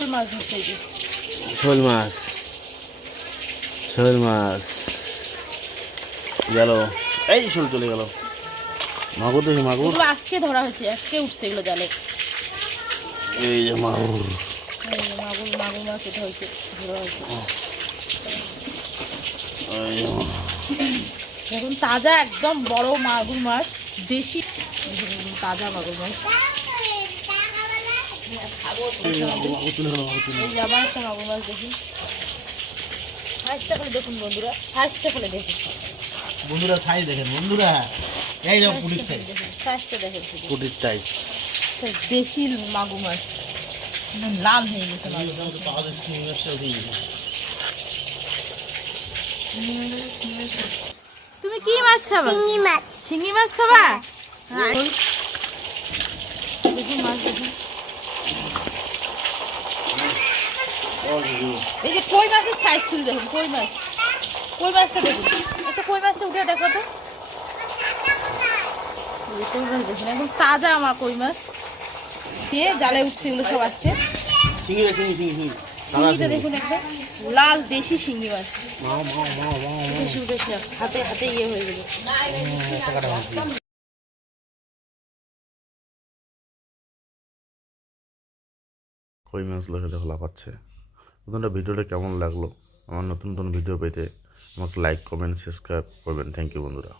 মাছ ধরছে এই যে শোল মাছ গেল, এই শোল চলে গেল। মাগুর দেখি, মাগুর এগুলো আজকে ধরা হয়েছে, আজকে উঠছে এগুলো জালে। এই যে মাগুর, মাগুর মাগুর মাছ এটা হয়েছে, ধরা হয়েছে। দেখুন তাজা একদম বড় মাগুর মাছ, দেশি তাজা মাগুর মাছ। এই যে আবার একটা মাগুর মাছ দেখুন, সাইজটা করে দেখুন বন্ধুরা, সাইজটা করে দেখুন বন্ধুরা, সাইজ দেখেন বন্ধুরা, এই যে পুলিশ সাইজ, সাইজটা দেখেন পুলিশ সাইজ। দেশি মাগুর মাছ লাল হয়ে গেছে মাছ। তুমি কি মাছ খাবা? শিঙি মাছ। শিঙি মাছ খাবা? হ্যাঁ। দেখুন মাছ দেখুন, এই যে কই মাছের সাইজ তুলে দেখুন, কই মাছটা দেখুন, একটা কই মাছটা উঠে দেখো তো। এই যে কই মাছ দেখুন, একদম তাজা আমার কই মাছ দিয়ে জালে উঠছে এগুলো সব আজকে। শিঙিটা দেখুন একদম লাল দেশি শিঙি মাছ, বেশি উঠেছে, হাতে হাতে ইয়ে হয়ে গেল। কই মাছগুলো দেখো লাফাচ্ছে। আপনাদের ভিডিওটা কেমন লাগলো? আমার নতুন নতুন ভিডিও পেতে আমাকে লাইক, কমেন্ট, সাবস্ক্রাইব করবেন। থ্যাংক ইউ বন্ধুরা।